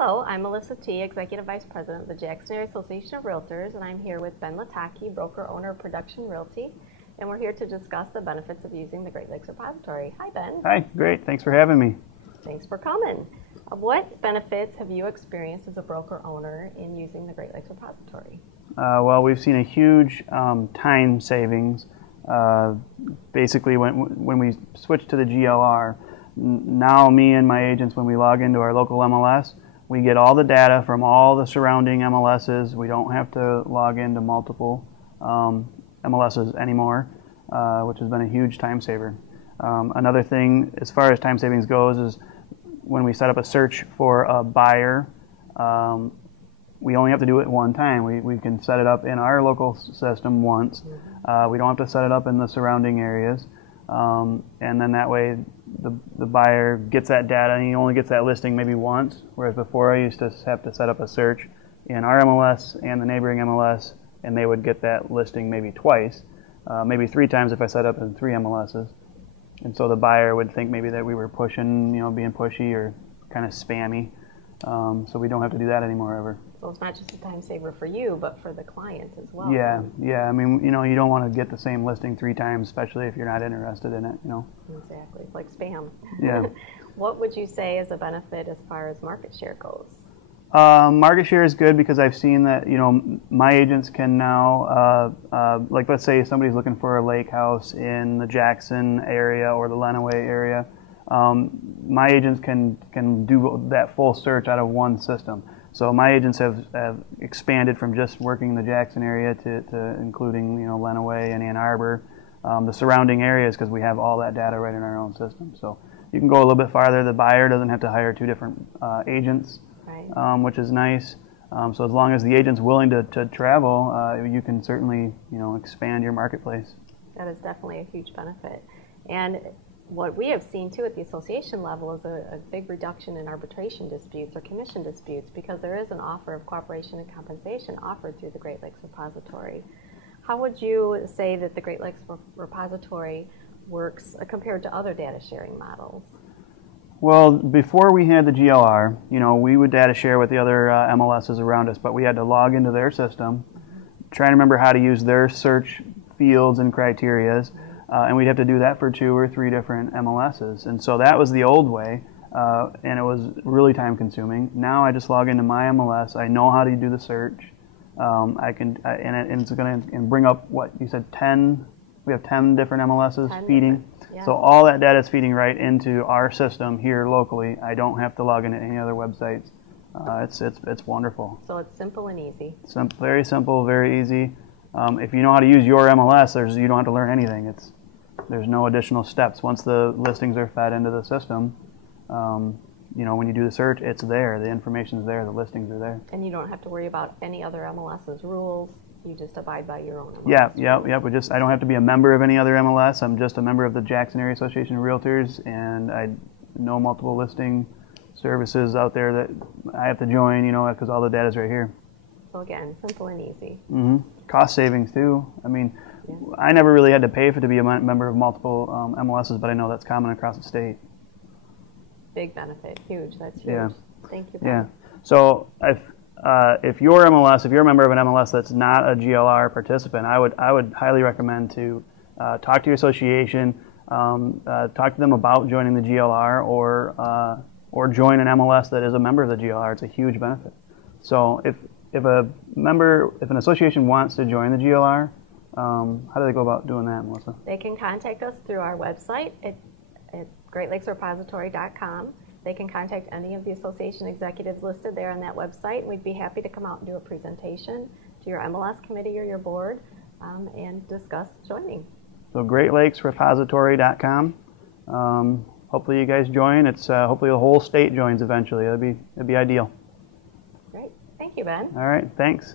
Hello, I'm Melissa Tee, Executive Vice President of the Jackson Association of REALTORS, and I'm here with Ben Lotocki, broker-owner of Production Realty, and we're here to discuss the benefits of using the Great Lakes Repository. Hi, Ben. Hi, great. Thanks for having me. Thanks for coming. What benefits have you experienced as a broker-owner in using the Great Lakes Repository? Well, we've seen a huge time savings. Basically, when we switched to the GLR, now me and my agents, when we log into our local MLS, we get all the data from all the surrounding MLSs. We don't have to log into multiple MLSs anymore, which has been a huge time saver. Another thing, as far as time savings goes, is when we set up a search for a buyer, we only have to do it one time. We can set it up in our local system once. We don't have to set it up in the surrounding areas. And then that way the buyer gets that data and he only gets that listing maybe once, whereas before I used to have to set up a search in our MLS and the neighboring MLS, and they would get that listing maybe twice, maybe 3 times if I set up in 3 MLSs. And so the buyer would think maybe that we were pushing, being pushy or kind of spammy. So we don't have to do that anymore ever. So it's not just a time saver for you, but for the client as well. Yeah. I mean, you don't want to get the same listing 3 times, especially if you're not interested in it, Exactly. It's like spam. Yeah. What would you say is a benefit as far as market share goes? Market share is good because I've seen that, my agents can now, like let's say somebody's looking for a lake house in the Jackson area or the Lenawee area. My agents can do that full search out of one system. So my agents have expanded from just working in the Jackson area to including Lenawee and Ann Arbor, the surrounding areas, because we have all that data right in our own system. So you can go a little bit farther. The buyer doesn't have to hire 2 different agents, right. Which is nice. So as long as the agent's willing to travel, you can certainly expand your marketplace. That is definitely a huge benefit. And what we have seen too at the association level is a big reduction in arbitration disputes or commission disputes, because there is an offer of cooperation and compensation offered through the Great Lakes Repository. How would you say that the Great Lakes Repository works compared to other data sharing models? Well, before we had the GLR, we would data share with the other MLSs around us, but we had to log into their system, try to remember how to use their search fields and criterias. And we'd have to do that for 2 or 3 different MLSs. And so that was the old way, and it was really time consuming. Now I just log into my MLS. I know how to do the search. And it's going to bring up, what you said, 10, we have 10 different MLSs 10 feeding. Yeah. So all that data is feeding right into our system here locally. I don't have to log into any other websites. It's wonderful. So it's simple and easy. Very simple, very easy. If you know how to use your MLS, you don't have to learn anything. There's no additional steps. Once the listings are fed into the system, when you do the search, it's there. The information's there. The listings are there. And you don't have to worry about any other MLS's rules. You just abide by your own MLS. Yeah. I don't have to be a member of any other MLS. I'm just a member of the Jackson Association of REALTORS, and I know multiple listing services out there that I have to join, because all the data's right here. So again, simple and easy. Mm-hmm. Cost savings too. I mean, I never really had to pay to be a member of multiple MLSs, but I know that's common across the state. Big benefit, huge. That's huge. Yeah. Thank you, Ben. Yeah. So if you're a member of an MLS that's not a GLR participant, I would highly recommend to talk to your association, talk to them about joining the GLR, or join an MLS that is a member of the GLR. It's a huge benefit. So if an association wants to join the GLR, how do they go about doing that, Melissa? They can contact us through our website at greatlakesrepository.com. They can contact any of the association executives listed there on that website, and we'd be happy to come out and do a presentation to your MLS committee or your board and discuss joining. So greatlakesrepository.com. Hopefully you guys join. Hopefully the whole state joins eventually. That'd be ideal. Great. Thank you, Ben. All right. Thanks.